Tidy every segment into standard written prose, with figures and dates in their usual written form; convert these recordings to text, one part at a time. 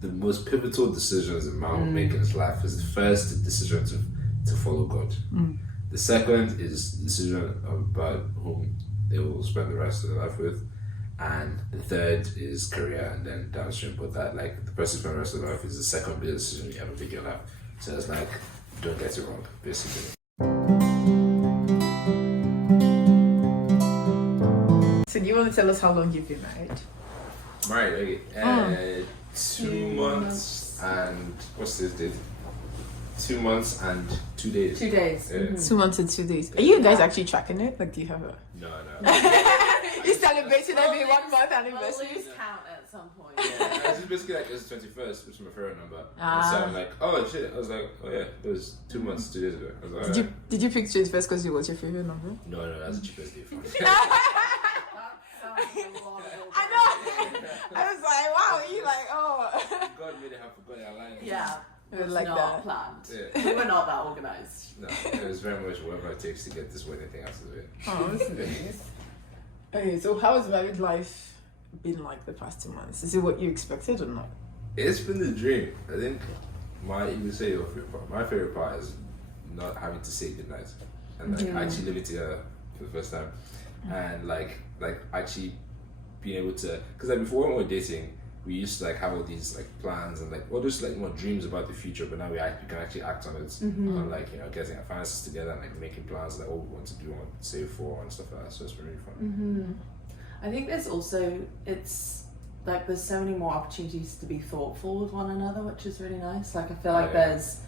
the most pivotal decisions a man will make in his life is the first decision to follow God. The second is the decision about whom they will spend the rest of their life with. And the third is career, and then downstream. But that, like, the person spending the rest of their life is the second biggest decision you ever make in your life. So it's like, don't get it wrong, basically. So do you want to tell us how long you've been married? Married, okay. 2 months and what's this date? 2 months and 2 days. 2 days. Yeah. 2 months and 2 days. Are you guys actually tracking it? Like, do you have a... No. You celebrating every 1 month anniversary? We'll lose count at some point. Yeah, it's basically like it's the 21st, which is my favorite number. Ah. And so I'm like, oh shit. I was like, oh yeah, it was 2 months, 2 days ago. I was like, Did you pick 21st because it was your favorite number? No, that's the cheapest day for me. I know. I was like, wow. You like, oh. God made it happen. God aligned. Yeah. It was like not that. planned. Yeah. We were not that organised. No, it was very much whatever it takes to get this wedding thing out of the way. Oh, that's nice. Okay, so how has married life been like the past 2 months? Is it what you expected or not? It's been the dream. I think my favorite part is not having to say goodnight and like actually living together for the first time, and like actually being able to, because like before when we were dating, we used to like have all these like plans and like all those like more dreams about the future, but now we can actually act on it, on like, you know, getting our finances together and like making plans like what we want to do, what to save for and stuff like that. So it's been really fun. I think there's also, it's like there's so many more opportunities to be thoughtful with one another, which is really nice. Like I feel like there's,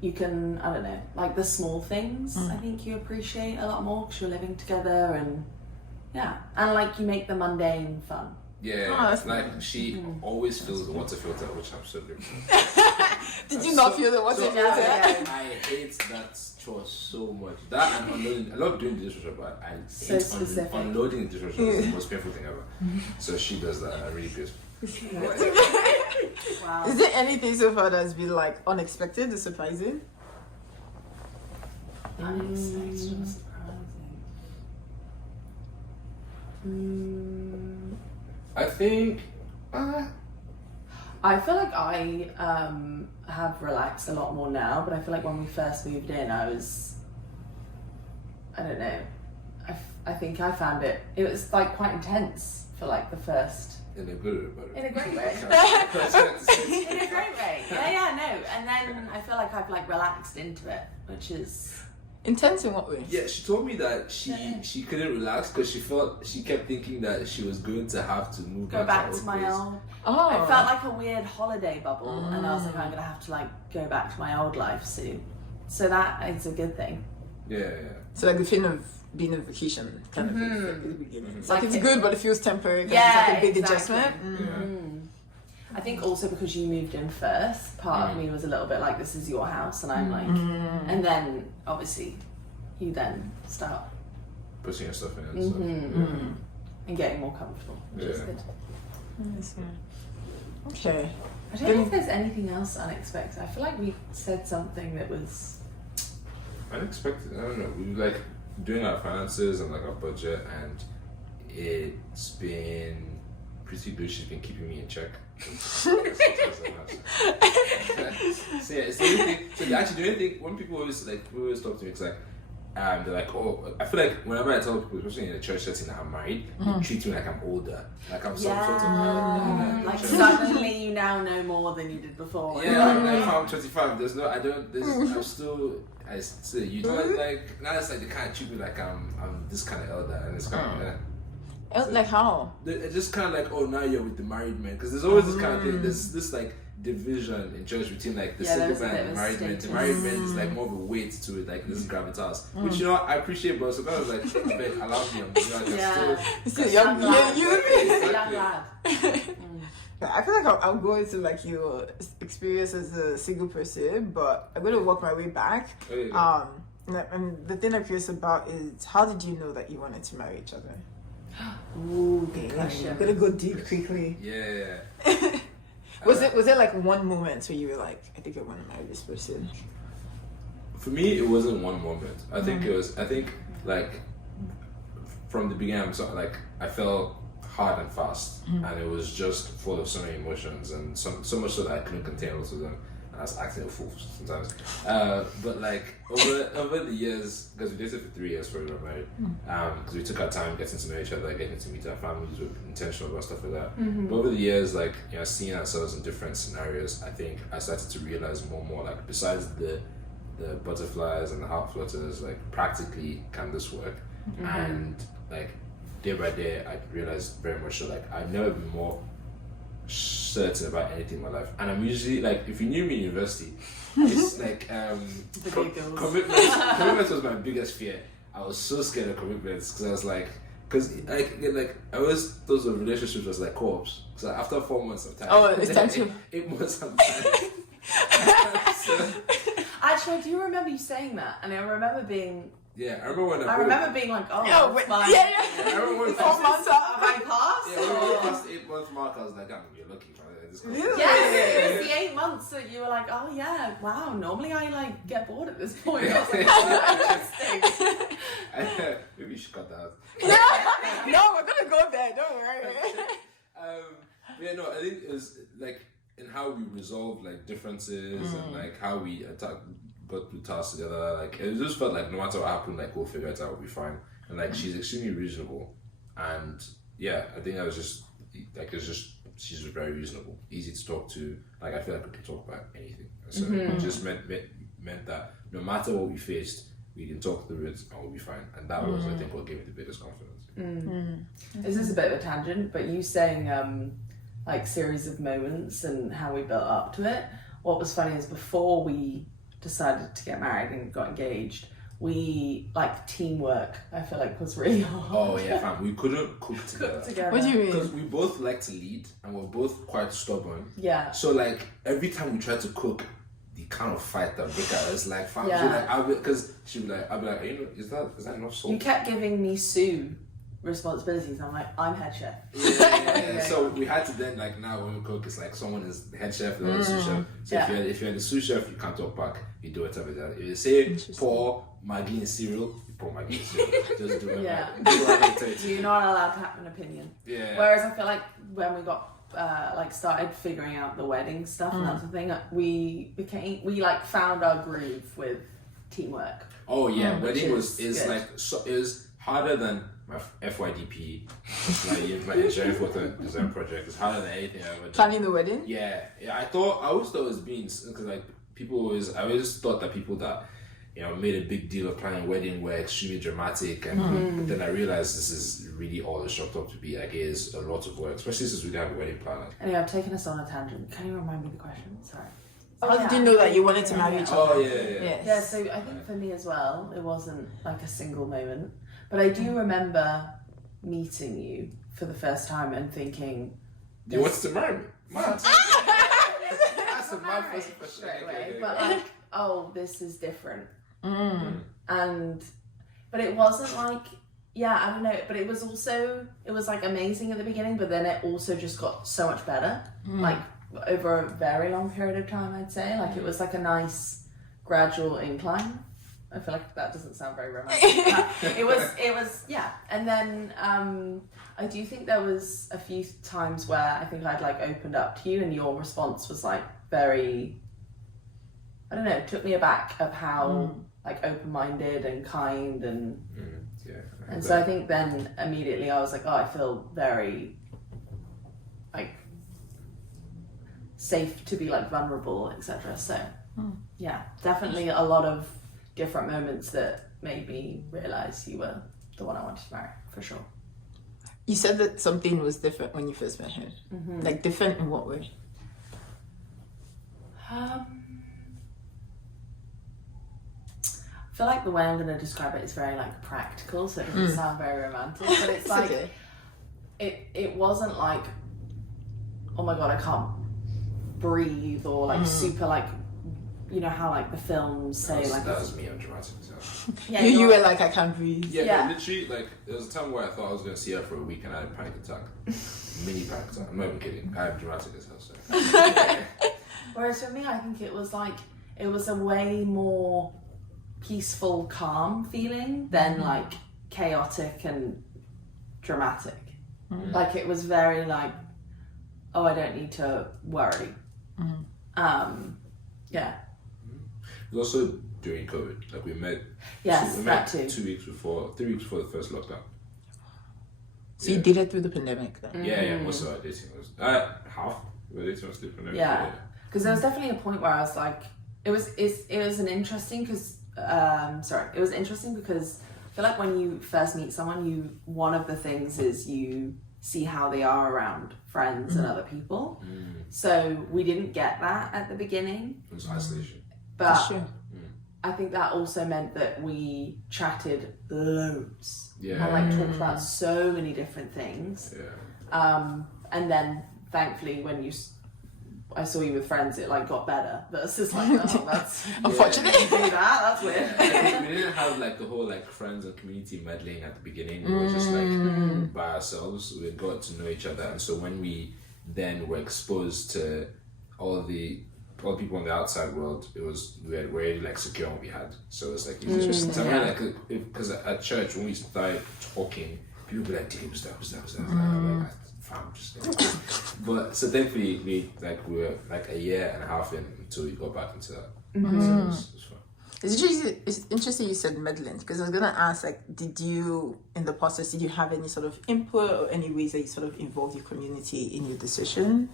you can, I don't know, like the small things I think you appreciate a lot more because you're living together, and and like you make the mundane fun. Yeah, like she always fills the water filter, which I'm so grateful. Did you not feel the water filter? I hate that chore so much. That and unloading. I love doing the dishwasher, but I hate unloading the dishwasher. Is the most painful thing ever. So she does that. I'm really good. Wow. Is there anything so far that's been like unexpected or surprising? Unexpected or surprising. I think. I feel like I have relaxed a lot more now, but I feel like when we first moved in, I don't know. I think I found it was like quite intense for like the first. In a good way. In a great way. In a great way. No. And then I feel like I've like relaxed into it, which is intense in what way? Yeah, she told me that she couldn't relax because she kept thinking that she was going to have to go back to my old. Oh. I felt like a weird holiday bubble, and I was like, I'm gonna have to like go back to my old life soon. So that is a good thing. Yeah. So like the feeling of being on vacation kind of thing at the beginning. It's like it's it, good, but it feels temporary. It's like a big adjustment. I think also because you moved in first, part of me was a little bit like, this is your house, and I'm like, and then obviously you then start pushing your stuff in and stuff. And getting more comfortable, which is good. Okay. I don't know if there's anything else unexpected. I feel like we said something that was unexpected. I don't know. We were like doing our finances and like our budget, and it's been pretty good. She's been keeping me in check. So it's the only thing. So actually, the only thing when people always talk to me, it's like they're like, oh, I feel like whenever I tell people, especially in a church setting, that I'm married, they treat me like I'm older, like I'm some sort of like suddenly you now know more than you did before. Yeah, like if I'm 25, I still you don't like now. It's like they kind of treat me like I'm this kind of elder, and it's kind of So, like how? It's just kind of like, oh, now you're with the married man, because there's always this kind of thing. There's this like division in church between like the single man and the married man. The married man is like more of a weight to it, like this is gravitas, which you know I appreciate, but sometimes like, allow me, still young lad. I feel like I'll go into like your experience as a single person, but I'm gonna work my way back. And the thing I'm curious about is, how did you know that you wanted to marry each other? Ooh, good question. I'm gonna go deep quickly. Yeah. Was it like one moment where you were like, I think I want to marry this person? For me, it wasn't one moment. I think like from the beginning, so like I felt hard and fast, and it was just full of so many emotions, and so much so that I couldn't contain all of them. I was acting a fool sometimes. But like over the years, because we dated for 3 years before we were married, because we took our time getting to know each other, getting to meet our families, we were intentional about stuff like that. But over the years, like, you know, seeing ourselves in different scenarios, I think I started to realize more and more, like, besides the butterflies and the heart flutters, like, practically can this work? And like day by day, I realized very much so, like, I've never been more certain about anything in my life. And I'm usually like, if you knew me in university, it's like commitment was my biggest fear. I was so scared of commitments because I was like, like I always thought of relationships was like co-ops. So after 4 months of time, it's time to 8 months of time. Actually, I do remember you saying that, and I remember being. Yeah, I remember when I remember being like, oh, Yeah, that's fine. I remember when 4 months up. Have I passed? Yeah, when we passed the 8 month mark, I was like, you're lucky, man. Really? Yes, it was the 8 months that you were like, oh yeah, wow, normally I like get bored at this point. I was like, oh, interesting. Maybe you should cut that out. No, we're gonna go there, don't worry. Yeah, no, I think it was like in how we resolved like differences and like how we got through tasks together. Like it just felt like no matter what happened, like we'll figure it out, we'll be fine. And like she's extremely reasonable, and yeah, I think I was just like she's very reasonable, easy to talk to. Like I feel like we can talk about anything. So it just meant that no matter what we faced, we can talk through it and we'll be fine. And that was, I think, what gave me the biggest confidence. This is a bit of a tangent, but you saying like series of moments and how we built up to it. What was funny is before we decided to get married and got engaged, we like teamwork. I feel like was really hard. Oh yeah, fam. We couldn't cook together. What do you mean? Because we both like to lead and we're both quite stubborn. Yeah. So like every time we try to cook, the kind of fight that break out is like, fam. Yeah. Because she'd be like, I'd be like, you know, is that enough salt? You kept giving me Sue responsibilities. I'm like, I'm head chef. Yeah. So we had to then like now when we cook, it's like someone is the head chef, the other sous chef. So if you're the sous chef, you can't talk back. You do whatever that. If you say pour Maggi in cereal, you pour Maggi in cereal. Just do it. Yeah. You're not allowed to have an opinion. Yeah. Whereas I feel like when we got like started figuring out the wedding stuff and that sort of thing, we found our groove with teamwork. Oh yeah, wedding is good. like it was harder than my FYDP, my engineering photo design project. It's harder than anything I ever done. Planning the wedding? Yeah. I always thought it was because like I always thought that people that made a big deal of planning a wedding were extremely dramatic, and but then I realized this is really all it's shaped up to be. Like it is a lot of work, especially since we didn't have a wedding planner. Anyway, I've taken us on a tangent. Can you remind me the question? Sorry. How did you know that you wanted to marry each other? Oh yeah. Yeah, so I think for me as well, it wasn't like a single moment. But I do remember meeting you for the first time and thinking... You wanted to marry me? That's my first question. Straight away. But like, oh, this is different. But it wasn't like... Yeah, I don't know. But it was like amazing at the beginning, but then it also just got so much better. Like over a very long period of time, I'd say. Like it was like a nice gradual incline. I feel like that doesn't sound very romantic. It was, yeah. And then I do think there was a few times where I think I'd like opened up to you and your response was like very, I don't know, took me aback of how like open-minded and kind and and so I think then immediately I was like, oh, I feel very like safe to be like vulnerable, etc. So yeah, definitely a lot of different moments that made me realize you were the one I wanted to marry, for sure. You said that something was different when you first met him. Like different in what way? I feel like the way I'm going to describe it is very like practical, so it doesn't sound very romantic, but it's like okay. it wasn't like, oh my god, I can't breathe, or like super like, you know how like the films say that was me, I'm dramatic. So. Yeah, you were like, I can't breathe. Yeah. Literally, like there was a time where I thought I was going to see her for a week and I had a panic attack. Mini panic attack. I'm not even kidding. I'm dramatic as hell. So. Whereas for me, I think it was a way more peaceful, calm feeling than like chaotic and dramatic. Like it was very like, oh, I don't need to worry. Yeah. It was also during COVID. Like we met. Yes, we that met too. 3 weeks before the first lockdown. So you did it through the pandemic then? Yeah. Most of our dating was half. We were dating was the pandemic. Yeah. Because there was definitely a point where I was like, it was interesting because I feel like when you first meet someone, one of the things is you see how they are around friends and other people. So we didn't get that at the beginning. It was isolation. But Sure. I think that also meant that we chatted loads. Yeah. And like talked about so many different things. Yeah. And then thankfully when I saw you with friends, it like got better. Versus like, oh, that's unfortunate. You do that. That's weird. Yeah, we didn't have like the whole like friends and community meddling at the beginning. We were just like by ourselves. We got to know each other, and so when we then were exposed to all the people in the outside world, we were already like secure on what we had. So it's like so I mean, like because at church when we started talking, people would be like, "Who's that? Like, fam, just but so thankfully we were like a year and a half in until we got back into that. So it was fun. It's interesting you said meddling, because I was gonna ask, like, did you have any sort of input or any ways that you sort of involved your community in your decision?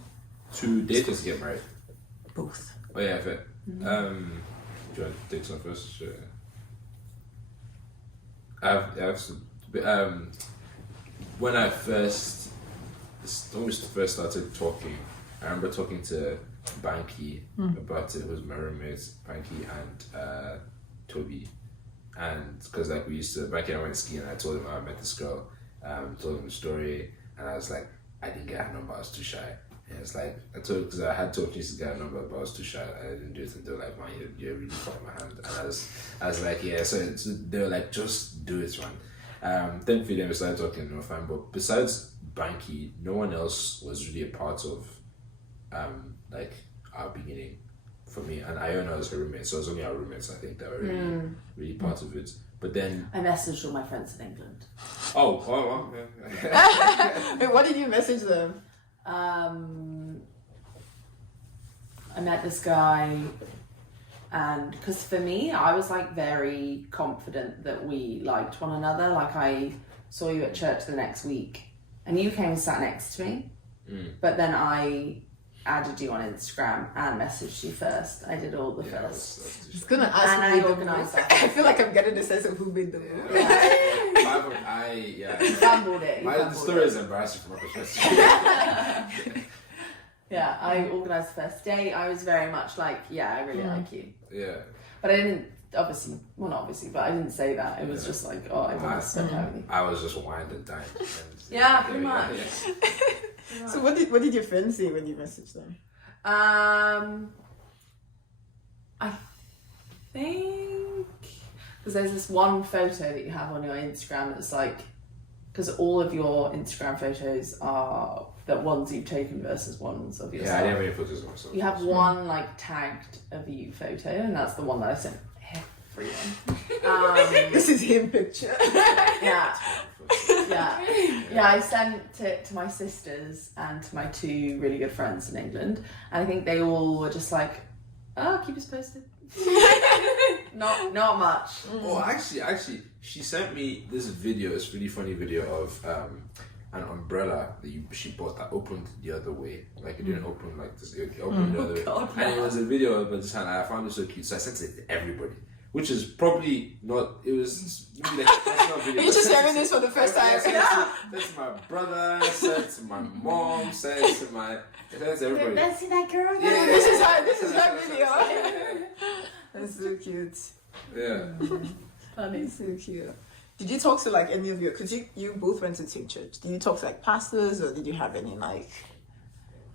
To date or to get married? Both. Oh yeah, fair. Do you want to take some first? Sure. When we first started talking, I remember talking to Banky about it. It was my roommates, Banky and Toby, and because like we used to, Banky and I went skiing, and I told him I met this girl, told him the story, and I was like, I didn't get her number, I was too shy. And it's like because I had told Chase to get a number, but I was too shy. I didn't do it until like, man, you're really fucking my hand. And I was like, yeah. So they were like, just do it, man. Thankfully, then we started talking, no fine. But besides Banky, no one else was really a part of like our beginning for me. And Iona was her roommate, so it was only our roommates, I think, that were really part of it. But then I messaged all my friends in England. Oh, yeah. Wait, what did you message them? I met this guy, and because for me, I was like very confident that we liked one another. Like I saw you at church the next week, and you came and sat next to me. But then I added you on Instagram and messaged you first. I did all the first. I was gonna ask and you I organised that. I feel like I'm getting a sense of who made the move. You fumbled it. The story is embarrassing from my perspective. Yeah, I organised the first date. I was very much like, yeah, I really like you. Yeah. But I didn't, not obviously, but I didn't say that. It was just like, oh, I want to spend time with you. I was just wined and dined. Yeah, pretty much. Yeah. So what did your friends say when you messaged them? I think because there's this one photo that you have on your Instagram that's like, because all of your Instagram photos are that ones you've taken versus ones of yourself. Yeah, I didn't have any photos of myself. You have one like tagged of you photo, and that's the one that I sent everyone. This is him picture. Yeah. I sent it to my sisters and to my two really good friends in England, and I think they all were just like, "Oh, keep us posted." Not much. Oh, actually, she sent me this video. This really funny video of an umbrella that she bought that opened the other way. Like it didn't open like this. It opened the other way, and it was a video of this hand. I found it so cute, so I sent it to everybody. Which is probably not. It was maybe like a personal video. You're just hearing this for the first time. Sent to my brother. Sent to my mom. Sent to everybody. Let's see that girl. Yeah, This is her video. That's so cute. Yeah. Funny. So cute. Did you talk to like any of your? Because you both went to the same church. Did you talk to like pastors, or did you have any like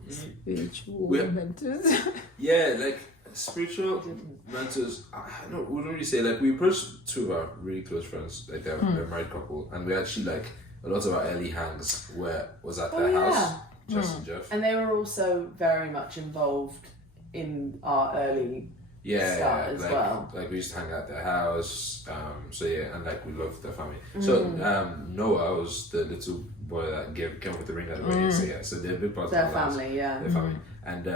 spiritual mentors? Yeah, like spiritual mentors. We don't really say like we approached two of our really close friends, like they're a married couple, and we actually like a lot of our early hangs was at their house, Jess and Jeff, and they were also very much involved in our early start as like, well. Like we used to hang out at their house. So yeah, and like we loved their family. So Noah was the little boy that came with the ring at the wedding. So yeah, so they're a big part Their of our lives. family, yeah. Their family. And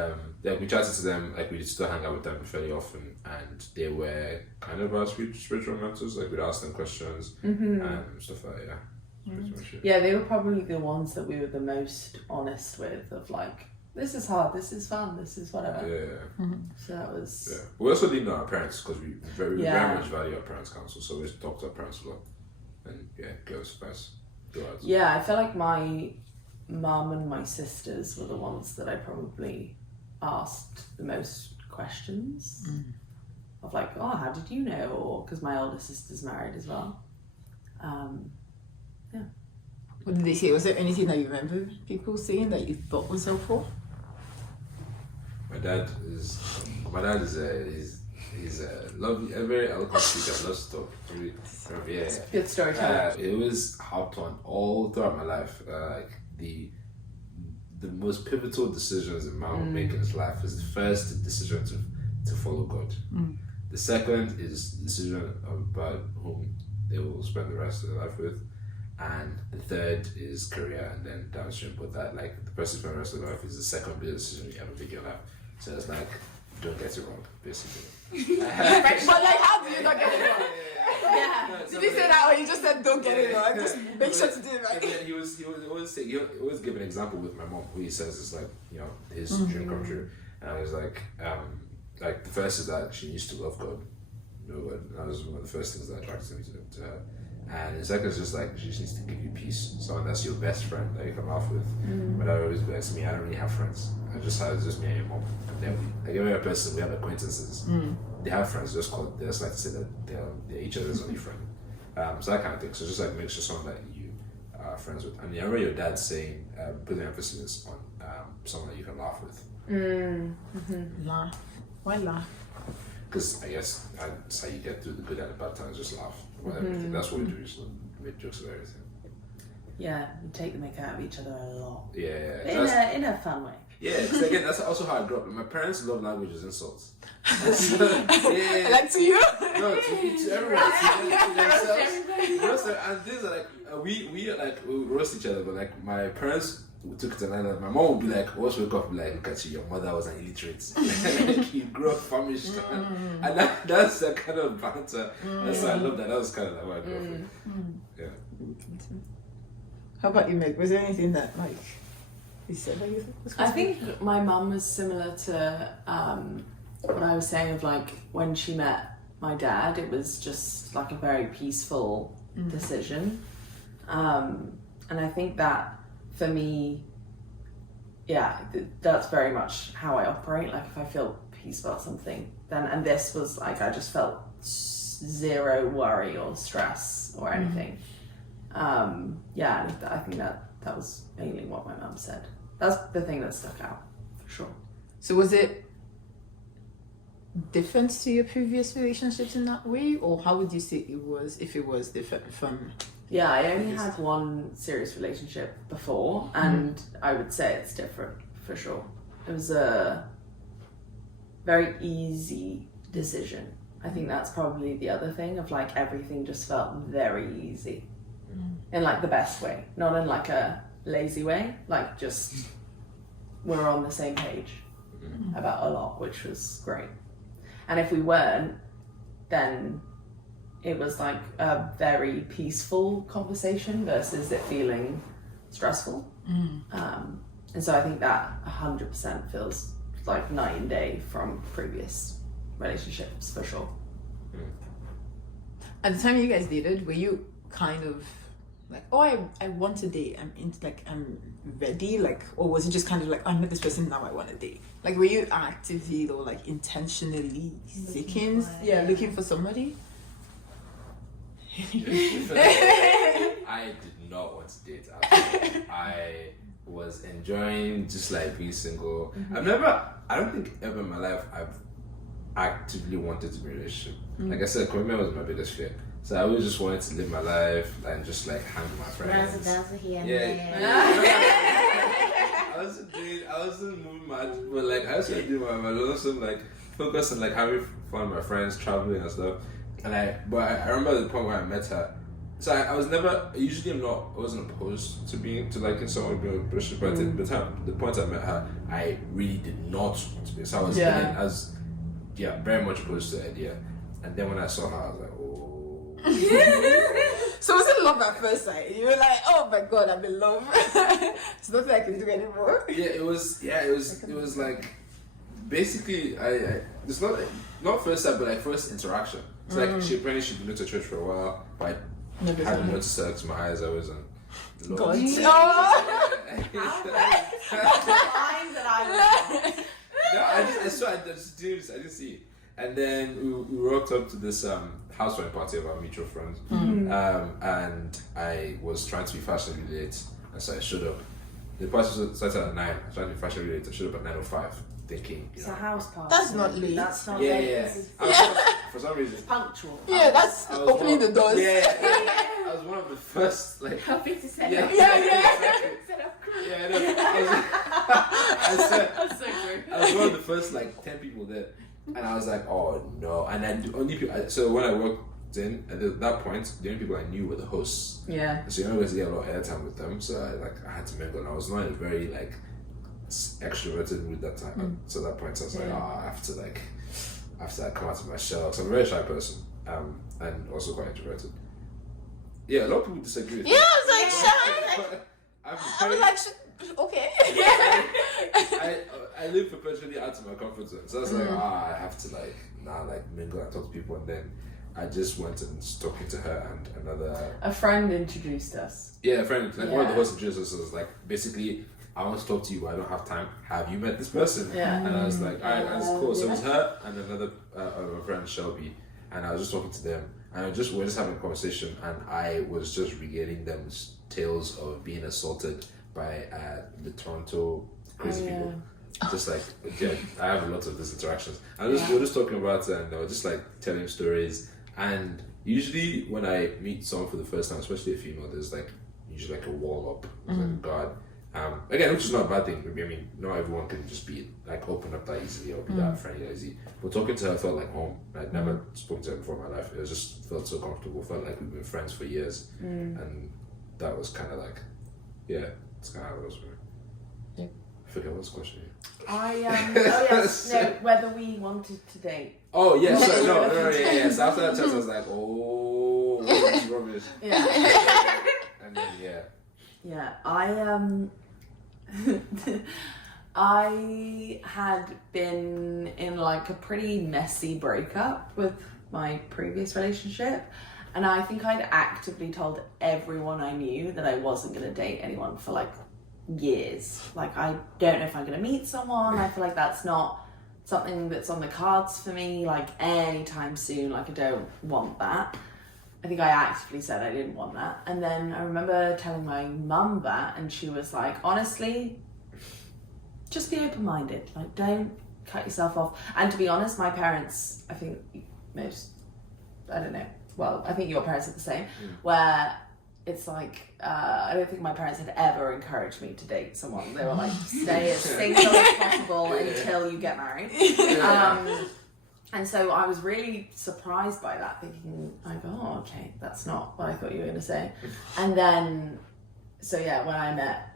yeah, we chatted to them, like we still hang out with them fairly often, and they were kind of our spiritual mentors. Like we'd ask them questions and stuff like that. Yeah. Yeah, they were probably the ones that we were the most honest with, of like, this is hard, this is fun, this is whatever. Yeah. So that was... Yeah. We also leaned on our parents because we very much value our parents' counsel, so we talk to our parents a lot. And yeah, girls, guys, go out. Yeah, I feel like my mum and my sisters were the ones that I probably asked the most questions. Of like, oh, how did you know? Or because my older sister's married as well. Yeah. What did they say? Was there anything that you remember people saying that you thought was helpful? My dad is he's a lovely, a very eloquent speaker. Loves to talk. Really, yeah. Good storyteller. It was harped on all throughout my life. Like the most pivotal decisions a man will make in his life is the first decision to follow God. The second is the decision about whom they will spend the rest of their life with. And the third is career, and then downstream. But that, like, the person spending the rest of their life is the second biggest decision you ever make in your life. So it's like, don't get it wrong, basically. But like, how do you not get it wrong? Yeah. Did you say that, or you just said don't get it wrong? Just make sure to do it right. He always give an example with my mom, who he says is like, you know, his dream come true. And I was like the first is that she used to love God. You know, God. That was one of the first things that attracted me to her. And the second is just like, she just needs to give you peace. Someone that's your best friend that you come off with. But I always be like, to me, I don't really have friends. It's just me and your mom. And then like every other person, we have acquaintances. They have friends, they just like to say that they're each other's only friend. So that kind of thing. So just like make sure someone that you are friends with. And I remember your dad saying, putting emphasis on someone that you can laugh with. Laugh. Why laugh? Because I guess that's how you get through the good and the bad times, just laugh about everything. That's what we do, just make jokes about everything. Yeah, we take the mick out of each other a lot. Yeah. In a fun way. Yeah, because again, that's also how I grew up. My parents love languages insults. Yeah. Like to you? No, to everyone. To themselves. And these are like, we roast each other, but like my parents took it to another. My mom would be like, always wake up, like, look at you, your mother was an illiterate. Like, you grew up famished. And that's the kind of banter. That's why I love that. That was kind of like what I grew up with. Yeah. How about you, Meg? Was there anything that, like, you said that you thought was I think my mum was similar to what I was saying of like when she met my dad, it was just like a very peaceful decision. And I think that for me, yeah, that's very much how I operate. Like if I feel peace about something, then, and this was like, I just felt zero worry or stress or anything. Yeah, I think that was mainly what my mum said. That's the thing that stuck out, for sure. So was it different to your previous relationships in that way? Or how would you say it was, if it was different from... Yeah, I only had one serious relationship before, and I would say it's different, for sure. It was a very easy decision. I think that's probably the other thing of like everything just felt very easy. In like the best way, not in like a lazy way, like just we're on the same page about a lot, which was great. And if we weren't, then it was like a very peaceful conversation versus it feeling stressful. And so I think that 100% feels like night and day from previous relationships, for sure. At the time you guys dated, were you kind of like, oh, I want to date, I'm ready, like, or was it just kind of like, I met this person, now I want to date? Like, were you actively or like intentionally looking for somebody? I did not want to date after. I was enjoying just like being single. I don't think ever in my life I've actively wanted to be in a relationship. Like I said, commitment was my biggest fear. So I always just wanted to live my life and just like hang with my friends. I wasn't moving mad, but like I was gonna do my awesome like focus on like having fun with my friends, traveling and stuff. And I remember the point where I met her. So I was never, usually I wasn't opposed to liking someone being a relationship, but at the point I met her, I really did not want to be. So I was very much opposed to the idea. And then when I saw her, I was like, oh. So was it love at first sight? You were like, oh my god, I'm in love. It's nothing I can do anymore. It was like, basically, it's not first sight, but like first interaction. It's like she'd been to church for a while, but I hadn't noticed her because my eyes always on the Lord. God. I didn't see it. And then we walked up to this housewarming party of our mutual friends, and I was trying to be fashionably late, and so I showed up. The party started at 9. I was trying to be fashionably late. I showed up at 9:05, thinking. It's a house party. That's not late. That's not late. Yeah. For some reason. It's punctual. Yeah, that's opening the doors. Yeah. I was one of the first, like. Happy to set Yeah. up. Exactly. Set up crew. Yeah, I know. That's so true. I was one of the first like 10 people there, and I was like, oh no. And so when I walked in at that point, the only people I knew were the hosts. Yeah. So you're not going to get a lot of airtime with them. So I had to mingle, and I was not in a very like extroverted mood that time. So at that point, I was like, I have to come out of my shell. Because I'm a very shy person, and also quite introverted. Yeah, a lot of people disagree with me. Yeah, I was like, shy. I was like, okay. I live perpetually out of my comfort zone, so I was like, I have to mingle and talk to people, and then I just went and was talking to her and another. A friend introduced us. Yeah, a friend. Like, one of the hosts introduced us was like, basically, I want to talk to you, but I don't have time. Have you met this person? Yeah. And I was like, alright, that's cool. So it was her and another my friend Shelby, and I was just talking to them, and we're just having a conversation, and I was just regaling them tales of being assaulted by the Toronto crazy people. Just like, I have a lot of these interactions. And we're just talking about it, and they were just like telling stories. And usually when I meet someone for the first time, especially a female, there's like usually like a wall up. Like, God. Again, which is not a bad thing. I mean, not everyone can just be like open up that easily or be that friendly that easy. But talking to her felt like home. I'd never spoken to her before in my life. It was just felt so comfortable. Felt like we've been friends for years, and that was kind of like, it's kind of how it was for me. Yeah. I forget what's the question. Whether we wanted to date. Oh yeah, sorry, no. So after that chat, I was like, oh, this is rubbish. Yeah. And then Yeah, I had been in like a pretty messy breakup with my previous relationship, and I think I'd actively told everyone I knew that I wasn't going to date anyone for like years. Like, I don't know if I'm going to meet someone. I feel like that's not something that's on the cards for me like anytime soon. Like, I don't want that. I think I actively said I didn't want that. And then I remember telling my mum that, and she was like, honestly, just be open-minded. Like, don't cut yourself off. And to be honest, my parents, I think I don't know. Well, I think your parents are the same, where it's like, I don't think my parents had ever encouraged me to date someone. They were like, stay as single as possible until you get married. And so I was really surprised by that, thinking, like, oh, okay, that's not what I thought you were going to say. And then, when I met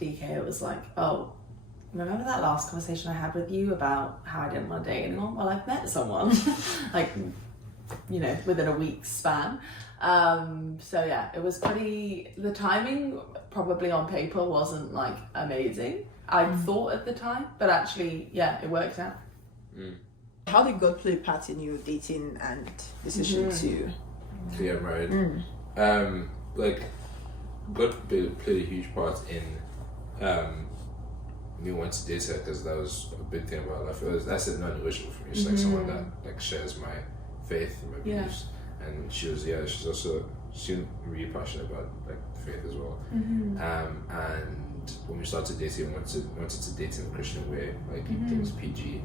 DK, it was like, oh, remember that last conversation I had with you about how I didn't want to date anyone? Well, I've met someone, like, within a week's span. It was the timing probably on paper wasn't like amazing. I thought at the time, but actually, it worked out. How did God play a part in your dating and decision to get married? God played a huge part in me wanting to date her, because that was a big thing about life. That's a non-negotiable for me. It's like someone that like shares my faith and my beliefs, and she's really passionate about like faith as well. And when we started dating, we wanted to date in a Christian way, like things PG.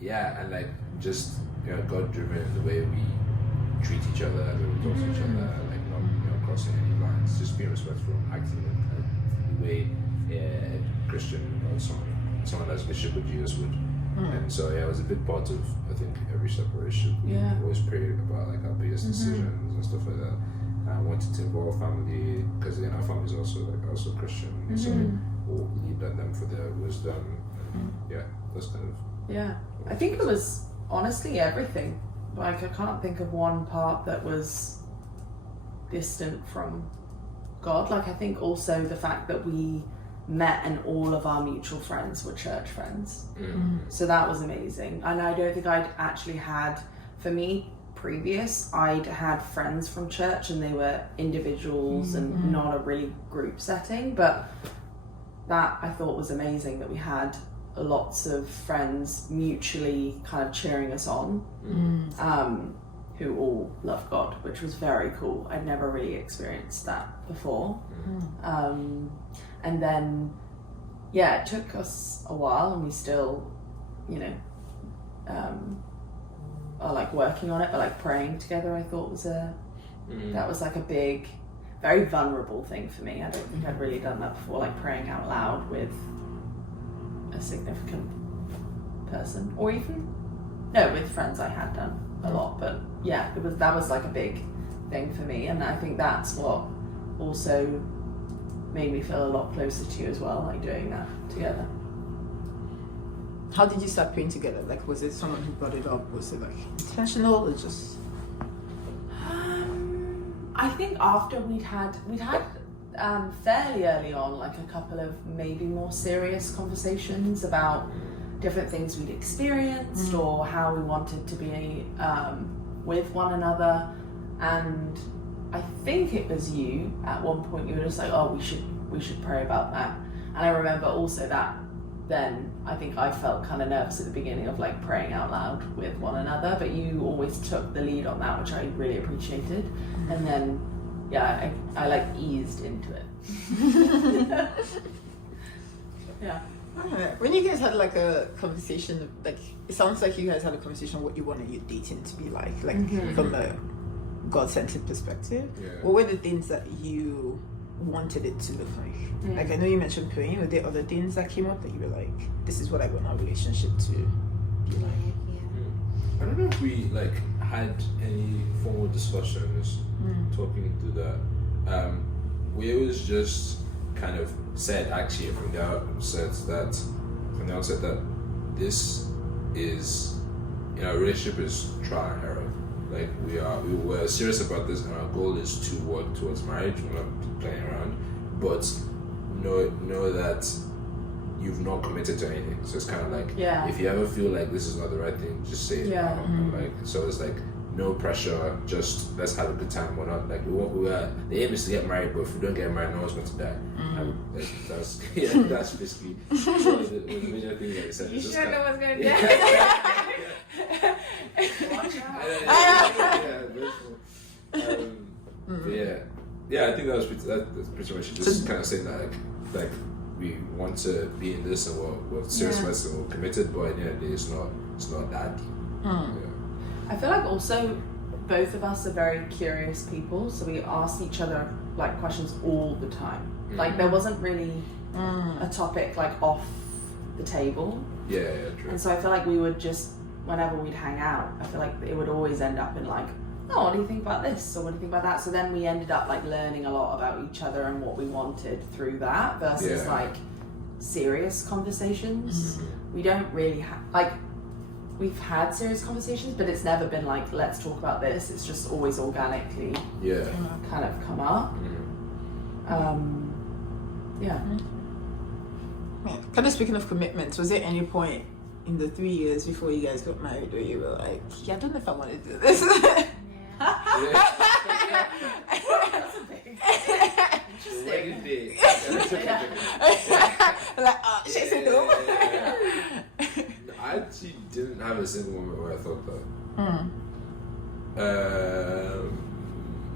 And like just God driven in the way we treat each other, the way we talk to each other, like not crossing any lines, just being respectful, acting in the way Christian or someone that's relationship with Jesus would. And so it was a big part of, I think, every separation. We always prayed about like our biggest decisions and stuff like that. I wanted to involve family because our family is also Christian, so we'll lean on them for their wisdom. And that's kind of. Yeah, I think it was honestly everything. Like I can't think of one part that was distant from God. Like I think also the fact that we met and all of our mutual friends were church friends. So that was amazing. And I don't think I'd actually had, for me, I'd had friends from church and they were individuals and not a really group setting, but that I thought was amazing that we had lots of friends mutually kind of cheering us on, who all love God, which was very cool. I'd never really experienced that before. And then it took us a while and we still, are like working on it, but like praying together I thought was that was like a big, very vulnerable thing for me. I don't think I'd really done that before, like praying out loud with a significant person, or even with friends I had done a lot, but that was like a big thing for me, and I think that's what also made me feel a lot closer to you as well, like doing that together. How did you start praying together? Like, was it someone who brought it up? Was it like intentional or just? I think after we'd had fairly early on, like a couple of maybe more serious conversations about different things we'd experienced or how we wanted to be with one another, and I think it was you at one point. You were just like, "Oh, we should pray about that." And I remember also that then I think I felt kind of nervous at the beginning of like praying out loud with one another, but you always took the lead on that, which I really appreciated. And then I like eased into it. When you guys had like a conversation, like it sounds like you guys had a conversation what you wanted your dating to be like from a God-centered perspective. What were the things that you wanted it to look like? Like I know you mentioned praying. Were there other things that came up that you were like, this is what I want our relationship to be like? I don't know if we like had any formal discussions talking through that. We always just kind of said actually from the outset that this is, our relationship is trial and error. Like we were serious about this, and our goal is to work towards marriage. We're not playing around, but know that you've not committed to anything. So it's kind of like if you ever feel like this is not the right thing, just say it now. Like so, it's like no pressure. Just let's have a good time. We're not like the aim is to get married, but if we don't get married, no one's going to die. That's basically the major thing that I said. You sure no one's going to die? Watch out. I think that's pretty much it. Just kind of saying that like we want to be in this and we're serious about it and we're committed, but at the end of the day it's not that deep. I feel like also both of us are very curious people, so we asked each other like questions all the time. Like there wasn't really a topic like off the table. True. And so I feel like we would just, whenever we'd hang out, I feel like it would always end up in like, oh, what do you think about this? Or what do you think about that? So then we ended up like learning a lot about each other and what we wanted through that versus like serious conversations. We don't really have, like, we've had serious conversations, but it's never been like, let's talk about this. It's just always organically kind of come up. Kind of speaking of commitments, was there any point in the 3 years before you guys got married where you were like, I don't know if I want to do this? Like, oh, shit, say no. I actually didn't have a single moment where I thought that.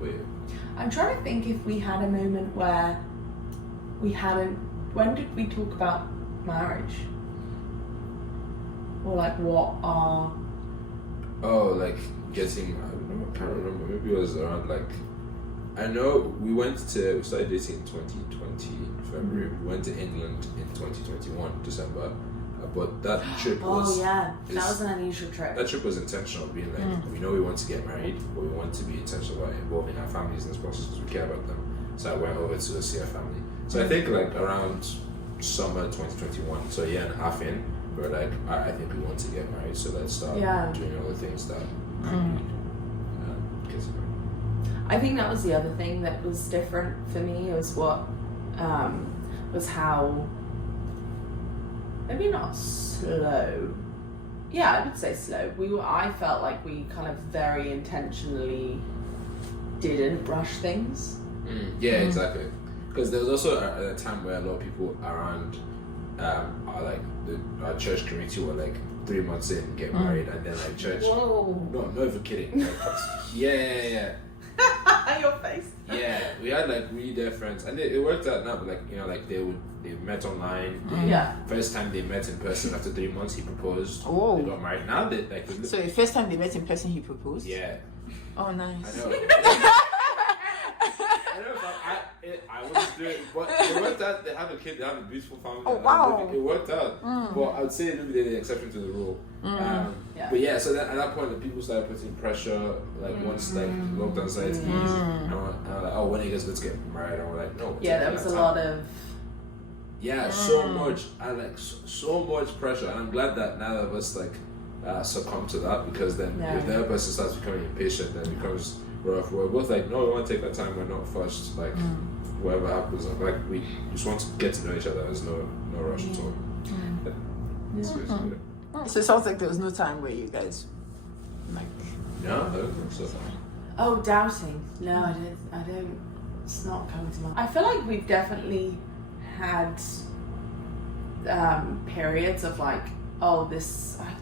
Wait. I'm trying to think if we had a moment where we hadn't. When did we talk about marriage? Or like what are? Oh, like getting. I don't know. I can't remember. Maybe it was around like I know we started dating in 2020 February. We went to England in 2021 December. But that trip was... that was an unusual trip. That trip was intentional, being like, we know we want to get married, but we want to be intentional about involving our families in this process because we care about them. So I went over to see our family. So I think like around summer 2021, so a year and a half in, we're like, I think we want to get married, so let's start doing all the things that we need. I think that was the other thing that was different for me was was how, maybe not slow. Yeah, I would say slow. I felt like we kind of very intentionally didn't rush things. Exactly. Because there was also a time where a lot of people around our church community were like 3 months in, get married, and then like church. Whoa. No, I'm not even kidding. Like, yeah. Your face. Yeah, we had like really dear friends, and it worked out now. But like like they met online. First time they met in person after 3 months, he proposed. Oh. They got married. Now they like. So the first time they met in person, he proposed. Yeah. Oh, nice. I know. I know. I wouldn't do it, but it worked out. They have a kid. They have a beautiful family. Oh wow. It worked out. But I would say maybe they're the exception to the rule. But yeah, so at that point, the people started putting pressure. Like once like lockdown started to ease, and I'm like, oh, when are you guys going to get married? And we're like, no. There was a lot of. Yeah, so much. I like so much pressure, and I'm glad that none of us like succumb to that, because then if the other person starts becoming impatient, then it becomes rough. We're both like, no, we want to take that time. We're not fussed. Like whatever happens, like we just want to get to know each other. There's no rush at all. So it sounds like there was no time where you guys like. No, I don't think so. Oh, doubting. No, I don't. It's not coming to mind. I feel like we've definitely had periods of like, I'm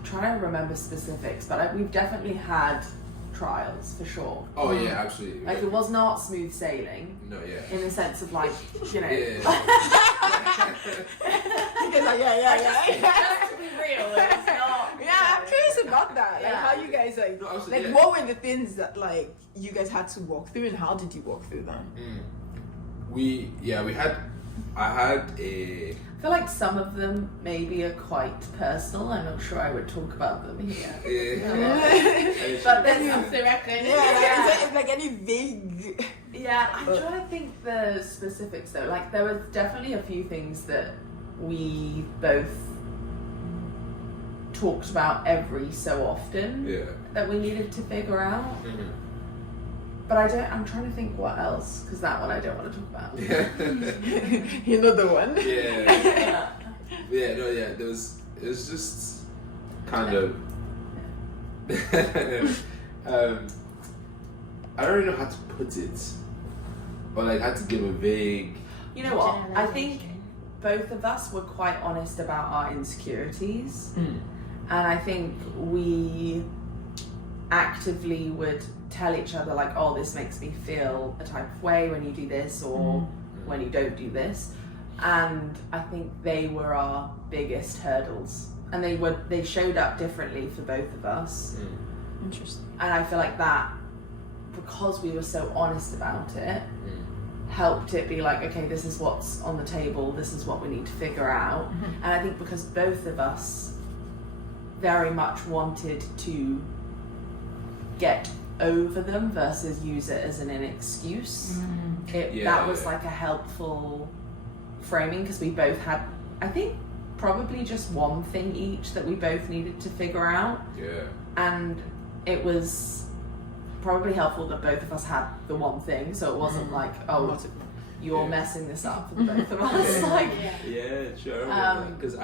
trying to remember specifics, but we've definitely had trials for sure. Oh yeah, absolutely. Like it was not smooth sailing. No, yeah. In the sense of like, you know. Just to be real, it's not. Yeah, I'm curious about that. Like how you guys what were the things that like you guys had to walk through, and how did you walk through them? I feel like some of them maybe are quite personal. I'm not sure I would talk about them here. But there's something It's like any vague. Yeah, I'm trying to think the specifics though. Like there was definitely a few things that we both talked about every so often that we needed to figure out. But I'm trying to think what else, because that one I don't want to talk about. You know the one? It was just kind of I don't really know how to put it, but like I had to give a vague. You know what? I think both of us were quite honest about our insecurities, and I think we actively would tell each other like, oh, this makes me feel a type of way when you do this, or when you don't do this. And I think they were our biggest hurdles, and they showed up differently for both of us. Interesting. And I feel like that, because we were so honest about it, helped it be like, okay, this is what's on the table, this is what we need to figure out. And I think because both of us very much wanted to get over them versus use it as an excuse, that was like a helpful framing, because we both had, I think, probably just one thing each that we both needed to figure out. And it was probably helpful that both of us had the one thing, so it wasn't like, oh, you're messing this up for the both of us. Like, sure. Because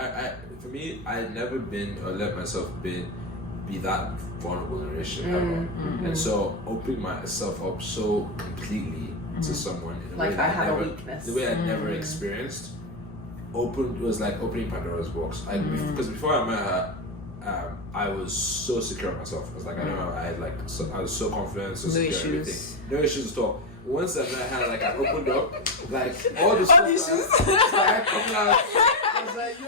for me, I had never been or let myself be that vulnerable in a relationship ever, and so opening myself up so completely to someone in a way I had a weakness, the way I'd never experienced, was like opening Pandora's box. Because before I met her, I was so secure of myself. I was like, I know I was so confident, so secure, everything, no issues at all. Once I met her, like I opened up, like all the stuff started coming out. I was like, yo,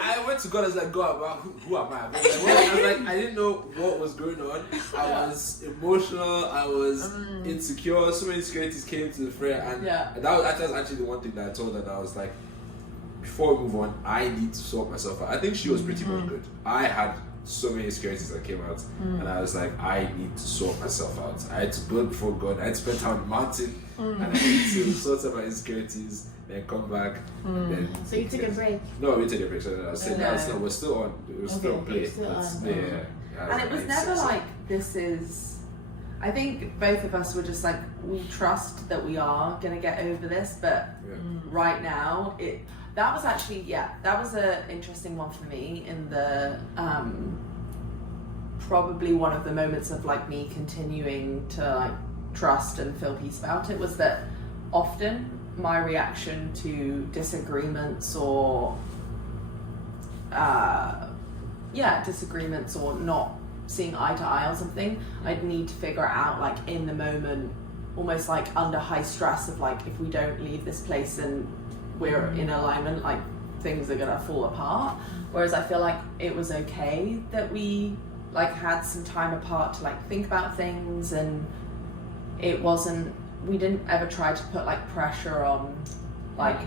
I went to God. I was like, God, who am I? I was like, I didn't know what was going on. I was emotional. I was insecure. So many insecurities came to the fray, and that was actually the one thing that I told her. That I was like, before we move on, I need to sort myself out. I think she was pretty much good. I had so many insecurities that came out, and I was like, I need to sort myself out. I had to go before God. I had to spend time on the mountain, and I need to sort out my insecurities, then come back. And then so you took a break? No, we took a break. So I was saying we're still on. We're still on play. And it was never like this is. I think both of us were just like, we trust that we are gonna get over this, but right now that was actually that was an interesting one for me in the probably one of the moments of like me continuing to like trust and feel peace about it was that often my reaction to disagreements or disagreements or not seeing eye to eye on something, I'd need to figure it out like in the moment, almost like under high stress of like, if we don't leave this place and we're in alignment, like things are gonna fall apart. Whereas I feel like it was okay that we like had some time apart to like think about things, and we didn't ever try to put like pressure on like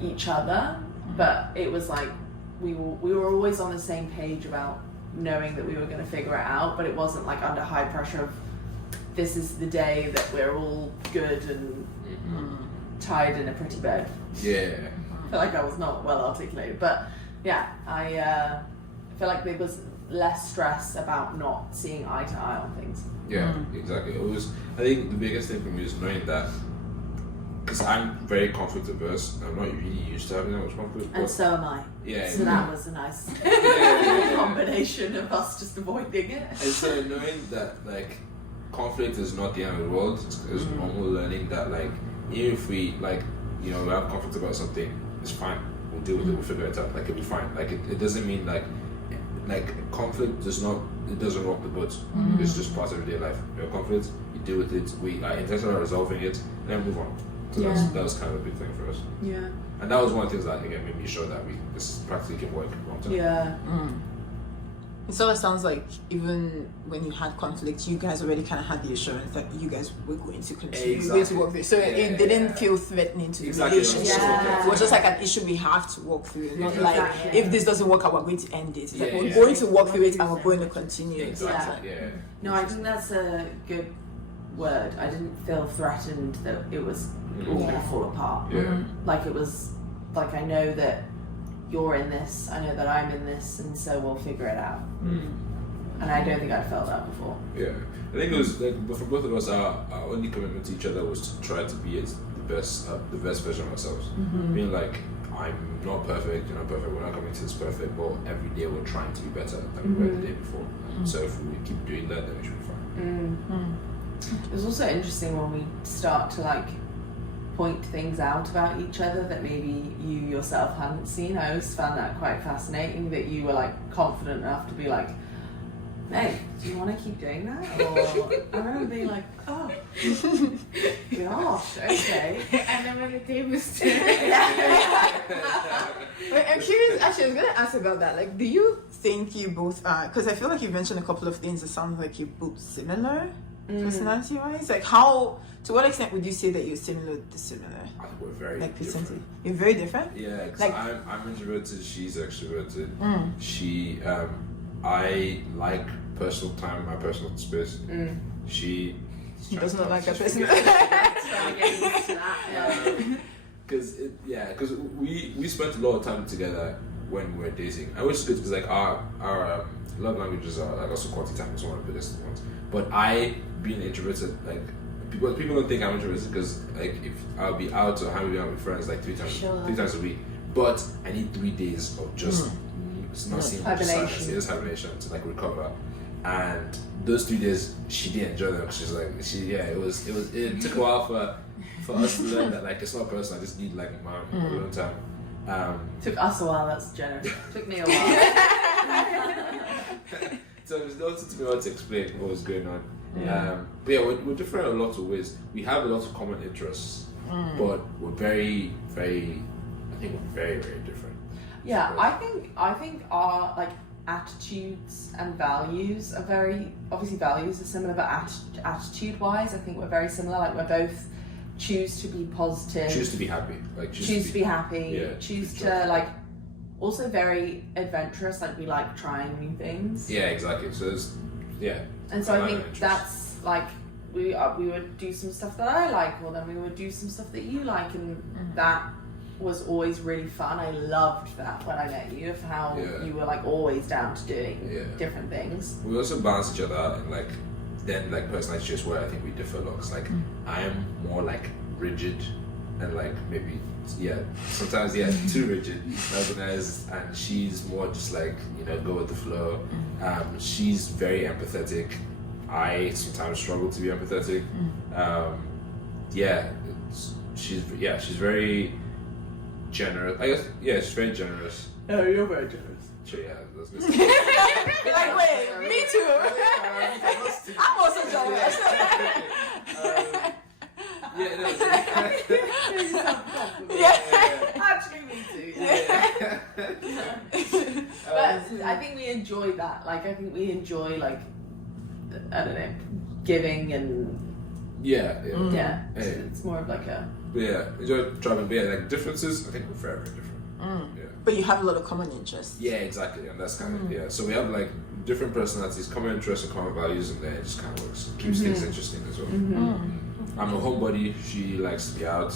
each other, but it was like we were always on the same page about knowing that we were going to figure it out, but it wasn't like under high pressure of this is the day that we're all good and tied in a pretty bed. Yeah. I feel like I was not well articulated, but I feel like there was less stress about not seeing eye to eye on things. Yeah, exactly. It was. I think the biggest thing for me is knowing that, because I'm very conflict averse. I'm not really used to having that much conflict. And so am I. Yeah. So that was a nice combination of us just avoiding it. And so knowing that like conflict is not the end of the world. It's normal learning that like even if we like we have conflict about something, it's fine. We'll deal with it. We'll figure it out. Like it'll be fine. Like it doesn't mean like conflict does not. It doesn't rock the boat. It's just part of everyday life. You have conflict, you deal with it. We are intentional about resolving it, and then move on. So that was kind of a big thing for us. Yeah. And that was one of the things that again made me sure that this practically can work long term. Yeah. It sort of sounds like even when you had conflict, you guys already kind of had the assurance that you guys were going to continue going to work through. So it didn't feel threatening to the relationship. It was just like an issue we have to walk through. Not like if this doesn't work out, we're going to end it. It's like we're going to walk through it and we're going to continue. Exactly. Yeah. No, I think that's a good word. I didn't feel threatened that it was all going to fall apart. Yeah. Like it was like I know that you're in this, I know that I'm in this, and so we'll figure it out. And I don't think I'd felt that before. Yeah, I think it was like, but for both of us, our only commitment to each other was to try to be the best version of ourselves. Being like, I'm not perfect, you're not perfect, we're not coming to this perfect, but every day we're trying to be better than we were the day before. So if we keep doing that, then we should be fine. It was also interesting when we start to like point things out about each other that maybe you yourself hadn't seen. I always found that quite fascinating that you were like confident enough to be like, hey, do you want to keep doing that? Or I remember being like, oh gosh, okay. And then when the day was turned. Wait, I'm curious, actually I was going to ask about that. Like, do you think you both are, because I feel like you've mentioned a couple of things that sound like you're both similar personality wise. Like to what extent would you say that you're similar to similar? I think we're very different. You're very different? Yeah, because like, I'm introverted, she's extroverted. She I like personal time, my personal space. She does not like a personal because we spent a lot of time together when we were dating. I wish it's good because like our love languages are like also quality time is one of the biggest ones. But I being introverted, like people don't think I'm introverted because like if I'll be out or hanging out with friends like three times a week, but I need 3 days of just not seeing much silence, just hibernation to like recover. And those 3 days she didn't enjoy them. She's like it took a while for us to learn that like it's not personal. I just need like my own time. Took us a while. That's generous. Took me a while. So it was not to be able to explain what was going on. But yeah, we're different in a lot of ways. We have a lot of common interests, but we're very, very, I think we're very, very different. Yeah, So, I think our like attitudes and values are very obviously values are similar, but attitude wise, I think we're very similar. Like we're both choose to be positive, choose to be happy, like choose to be happy, yeah, choose to to like also very adventurous. Like we like trying new things. Yeah, exactly. So it's And so I think interest. that's like we would do some stuff that I like, or then we would do some stuff that you like, and that was always really fun. I loved that when I met you, of how you were like always down to doing different things. We also balance each other out, and like then like personality just where I think we differ a lot. 'Cause like I am more like rigid and like maybe sometimes too rigid, organized, and she's more just like go with the flow. She's very empathetic. I sometimes struggle to be empathetic. She's very generous. I guess she's very generous. Oh, you're very generous. Sure, that's good. Like, wait, me too. I'm also jealous. Actually, me too. But I think we enjoy that. Like, I think we enjoy like I don't know, giving and it's more of like a enjoy traveling. But like differences, I think we're very, very different. Yeah. But you have a lot of common interests. Yeah, exactly, and that's kind of So we have like different personalities, common interests, and common values, and then it just kind of works. Keeps things interesting as well. I'm a homebody. She likes to be out.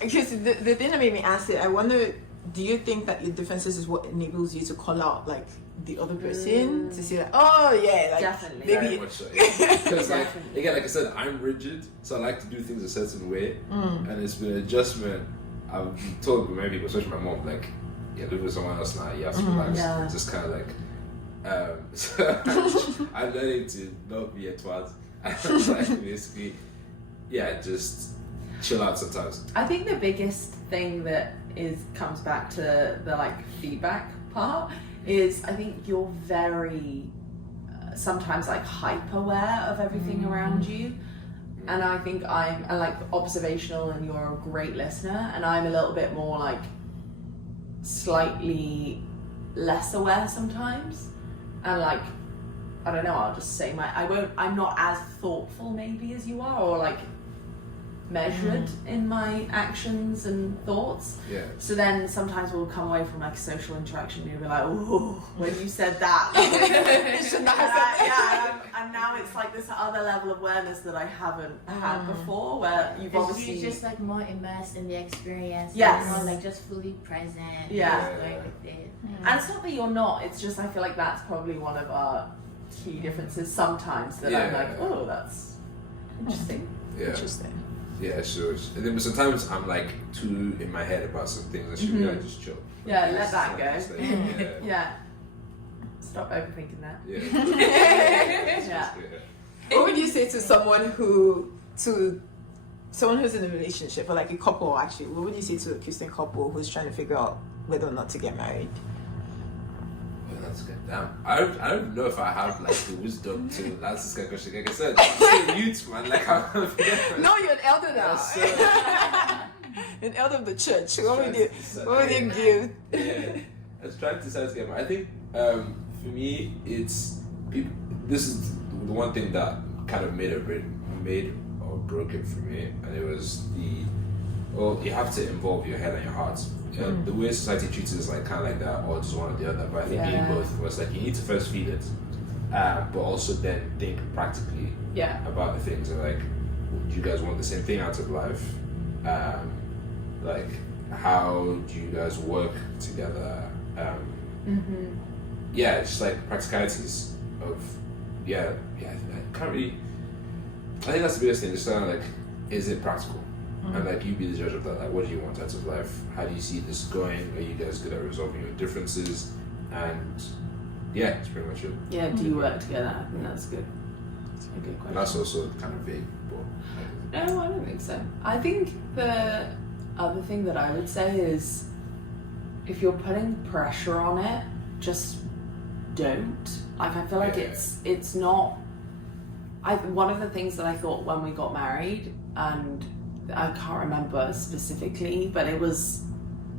Because the thing that made me ask it, I wonder, do you think that your differences is what enables you to call out like the other person to see like, oh yeah, like definitely, maybe very much so. Because like again, like I said, I'm rigid, so I like to do things a certain way, and it's been an adjustment. I've been told by many people, especially my mom, like, live with someone else now. You have to relax. Just kind of like. So I'm learning to not be a twat. Like basically, just chill out sometimes. I think the biggest thing that comes back to the like feedback part is I think you're very sometimes like hyper aware of everything around you, and I think I'm like observational and you're a great listener, and I'm a little bit more like slightly less aware sometimes, and like I don't know, I'll just say I'm not as thoughtful maybe as you are, or like measured in my actions and thoughts. So then sometimes we'll come away from like a social interaction and you'll be like, oh, when you said that, and now it's like this other level of awareness that I haven't had before, where you've obviously you're just like more immersed in the experience. Yes. More like just fully present. Yeah. Just going with it. And it's not that you're not, it's just I feel like that's probably one of our key differences sometimes, that I'm like, oh, that's interesting. Interesting. Yeah, sure. And then sometimes I'm like too in my head about some things. I should be like just chill. Yeah, let that go. Like, Stop overthinking that. What would you say to someone who's in a relationship, or like a couple actually? What would you say to a Christian couple who's trying to figure out whether or not to get married? Well, that's good. Damn. I don't know if I have like the wisdom to answer this kind of question. Like I said, I'm still a youth, man. Like I'm No, you're an elder now. An elder of the church. What would you give? Yeah, I was trying to decide to get married. I think for me, it's people. This is the one thing that kind of made or broke it for me, and it was you have to involve your head and your heart. The way society treats it is like kind of like that, or just one or the other. But I think being both was like you need to first feel it, but also then think practically about the things, and like, do you guys want the same thing out of life? Like, how do you guys work together? Just like practicalities of I can't really. I think that's the biggest thing. Just kind of like, is it practical? And like, you be the judge of that. Like, what do you want out of life? How do you see this going? Are you guys good at resolving your differences? And that's pretty much it. Yeah, do you work together? I think that's good. That's a good question. And that's also kind of vague, but no, I don't think so. I think the other thing that I would say is, if you're putting pressure on it, just don't. Like, I feel like it's not. One of the things that I thought when we got married, and I can't remember specifically, but it was,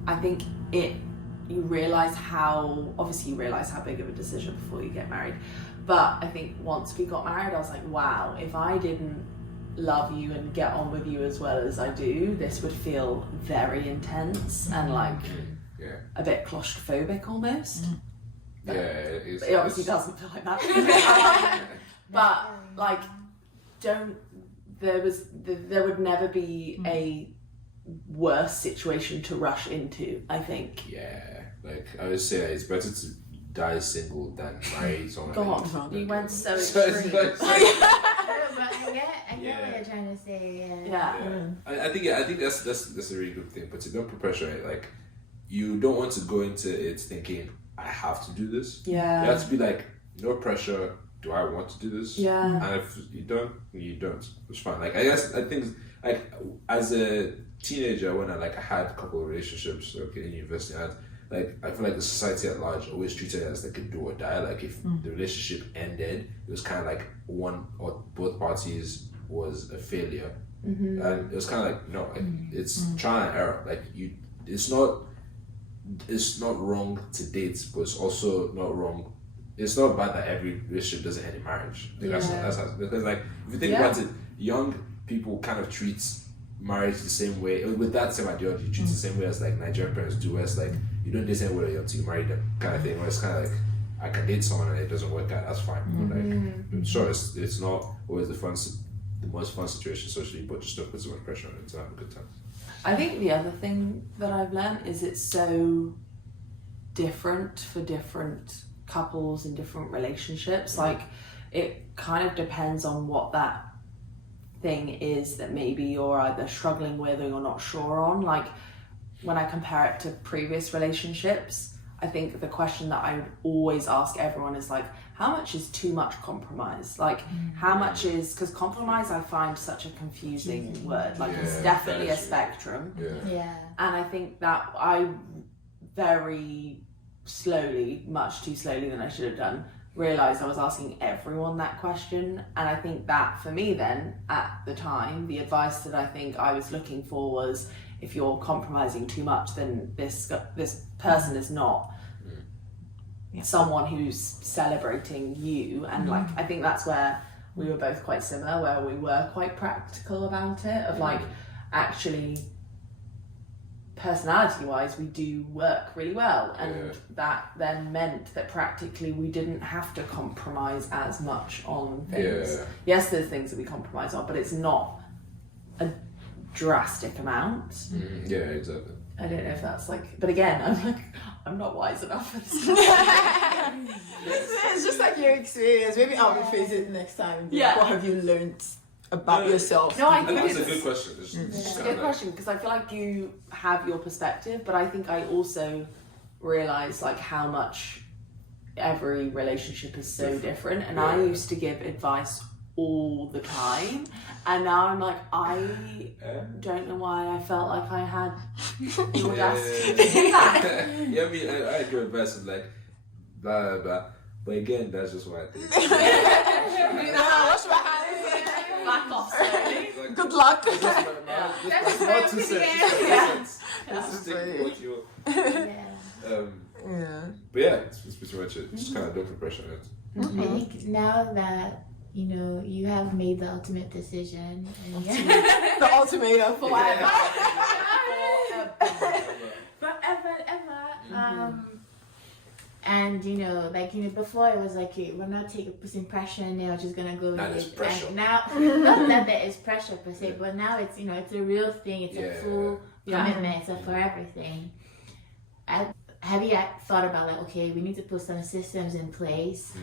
I think you realise how big of a decision before you get married. But I think once we got married, I was like, wow, if I didn't love you and get on with you as well as I do, this would feel very intense and like a bit claustrophobic almost. Yeah, it obviously doesn't feel like that. But like, there would never be a worse situation to rush into, I think. Yeah, like I would say it's better to die single than marry someone. God, you went so extreme. But I get what you're trying to say. I think that's a really good thing. But to don't put pressure on it, like you don't want to go into it thinking I have to do this. Yeah, you have to be like, no pressure. Do I want to do this? Yeah. And if you don't, you don't. It's fine. Like I think like as a teenager when I had a couple of relationships in university, I feel like the society at large always treated it as like a do or die. Like if the relationship ended, it was kind of like one or both parties was a failure, and it was kind of like no, it's trial and error. Like it's not wrong to date, but it's also not wrong. It's not bad that every relationship doesn't end in marriage. That's because like if you think about it, young people kind of treat marriage the same way with that same ideology. You treat it the same way as like Nigerian parents do. Where it's like you don't date anybody until you marry them, kind of thing. Where it's kind of like I can date someone and it doesn't work out. That's fine. But like sure, it's not always the most fun situation socially, but just don't put so much pressure on it to have a good time. I think the other thing that I've learned is it's so different for different couples in different relationships. Like it kind of depends on what that thing is that maybe you're either struggling with or you're not sure on. Like when I compare it to previous relationships, I think the question that I would always ask everyone is like, how much is too much compromise? Like how much is, because compromise I find such a confusing word. Like it's definitely a spectrum. And I think that I very slowly, much too slowly than I should have done, realised I was asking everyone that question. And I think that for me then, at the time, the advice that I think I was looking for was, if you're compromising too much, then this person is not someone who's celebrating you. And like I think that's where we were both quite similar, where we were quite practical about it, of like actually personality wise we do work really well, and that then meant that practically we didn't have to compromise as much on things. Yes, there's things that we compromise on, but it's not a drastic amount. Exactly. I don't know if that's like, but again, I'm not wise enough for this. It's just like your experience. Maybe I'll rephrase it next time. What have you learned about yourself? No, I think it's a good question. It's a good question, because I feel like you have your perspective, but I think I also realise like how much every relationship is so different. And I used to give advice all the time, and now I'm like, I don't know why I felt like I had the audacity to do that. I mean, I give advice like blah blah blah, but again, that's just what I think. Wash my hands. Back off slowly. Like, Good luck. That's not 2 cents. Just stick with what you. But yeah, it's pretty much it. Just kind of don't put pressure on it. I think now that you have made the ultimate decision. And the ultimatum for forever and ever. And before it was like we're not putting pressure in there, we're just gonna go with it. There's pressure. And now, not that there is pressure per se, but now it's it's a real thing. It's a full commitment. It's for everything. Have you thought about like, okay, we need to put some systems in place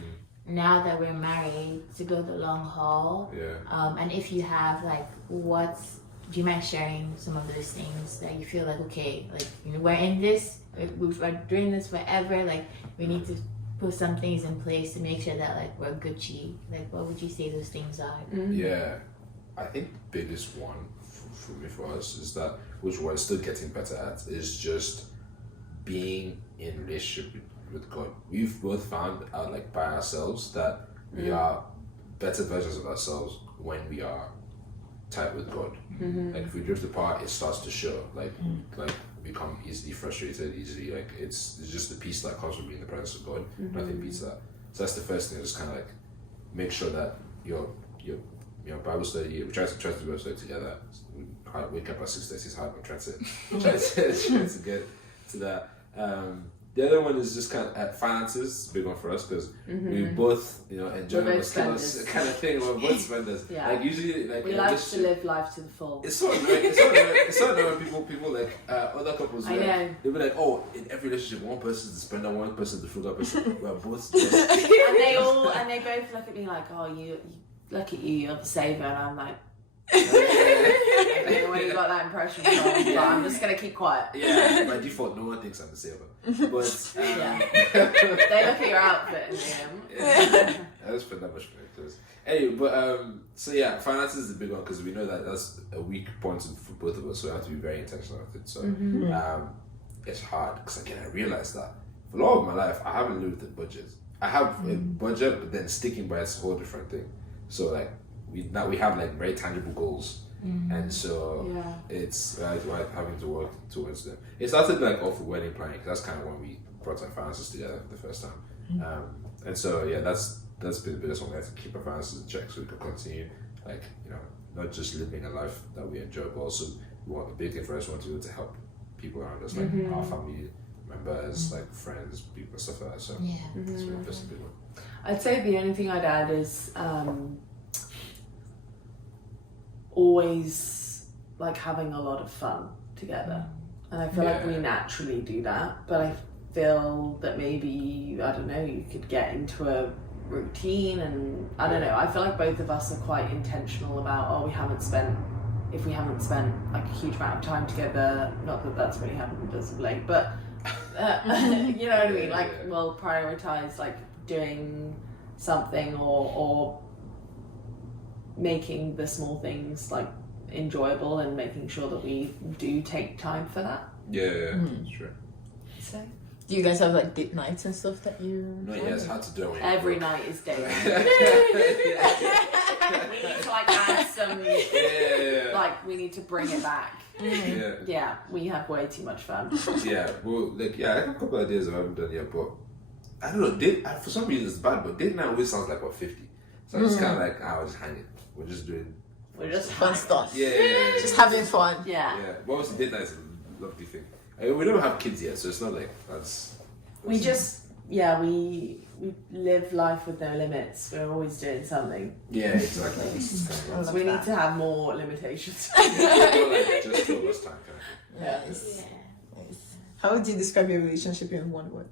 now that we're married to go the long haul? And if you have, like, do you mind sharing some of those things that you feel like, okay, like, we're in this, we're doing this forever, like, we need to put some things in place to make sure that, like, we're Gucci? Like, what would you say those things are? Yeah, I think the biggest one for us is that, which we're still getting better at, is just being in relationship with God. We've both found out, like, by ourselves, that we are better versions of ourselves when we are tight with God. Like if we drift apart, it starts to show. Like become easily frustrated, easily like it's just the peace that comes from being in the presence of God. Nothing beats that. So that's the first thing. Just kind of like make sure that your Bible study. We try to do Bible study together. We wake up at 6:30. It's hard. I'm trying to get to that. The other one is just kind of finances, big one for us because we both, enjoy the kind of thing. We're both spenders. Yeah. Like usually, like we like to live life to the full. It's so annoying. It's so annoying when people like other couples. I know. They'll be like, oh, in every relationship, one person's the spender, one person's the frugal person. We're both. Just... and they both look at me like, oh, you look at you, you're the saver, and I'm like. I don't know where you got that impression from, but I'm just gonna keep quiet. Yeah, by default, no one thinks I'm the saver. But they look at your outfit and I don't spend that much money. Anyway, but so yeah, finances is a big one because we know that that's a weak point for both of us, so we have to be very intentional with it. So it's hard because again, I realized that for a lot of my life, I haven't lived with a budget. I have a budget, but then sticking by it's a whole different thing. So like. We have like very tangible goals, and so it's like having to work towards them. It started like off with wedding planning because that's kind of when we brought our finances together for the first time, and so that's been the biggest one. We have to keep our finances in check so we can continue, like not just living a life that we enjoy, but also we want the big thing for us. We want to be able to help people around us, like our family members, like friends, people, stuff like that. So that's a big one. I'd say the only thing I'd add is. Always like having a lot of fun together, and I feel like we naturally do that, but I feel that maybe I don't know, you could get into a routine, and I don't know, I feel like both of us are quite intentional about if we haven't spent like a huge amount of time together, not that that's really happened as of late, but you know what I mean, like we'll prioritize like doing something or making the small things like enjoyable and making sure that we do take time for that. That's true. So do you guys have like date nights and stuff that you no, it's hard to do it. Every night is date night. We need to like add some like we need to bring it back. Yeah, we have way too much fun. Well, like I have a couple of ideas I haven't done yet, but I don't know, for some reason it's bad, but date night always sounds like 50. So I'm just kind of like, we're just hanging. We're just fun stuff. Yeah. Just having fun. Yeah. But obviously, date night is a lovely thing. I mean, we don't have kids yet, so it's not like that's we just we live life with no limits. We're always doing something. Yeah, exactly. So we need to have more limitations. Just feel less time. Yes. How would you describe your relationship in one word?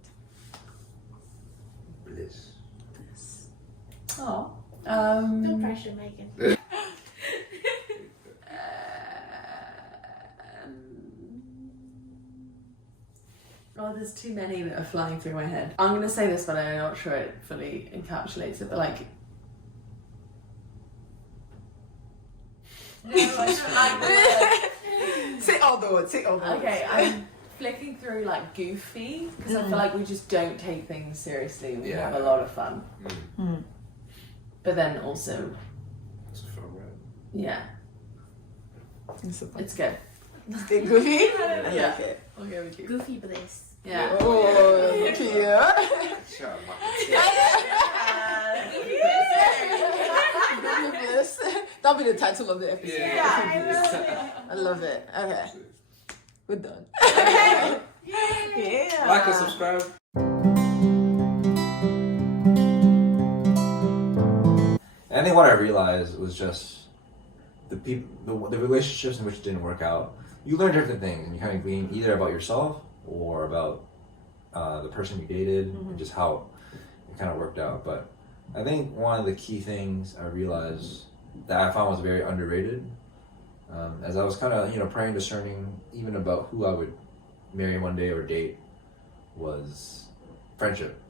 Bliss. Oh. No pressure, Megan. There's too many that are flying through my head. I'm gonna say this, but I'm not sure it fully encapsulates it. But like, Say all the words. Okay, I'm flicking through like Goofy because I feel like we just don't take things seriously. We have a lot of fun. But then also, it's fun, right? Yeah, it's good. Stay Goofy? Yeah. Okay. I'll go with you. Goofy Bliss. Yeah. Oh, cute. Shut up. Goofy Bliss. That'll be the title of the episode. I love it. Okay. We're done. Yeah. Like and subscribe. I think what I realized was just the relationships in which it didn't work out. You learn different things, and you kind of glean either about yourself or about the person you dated, and just how it kind of worked out. But I think one of the key things I realized that I found was very underrated, as I was kind of praying, discerning even about who I would marry one day or date, was friendship.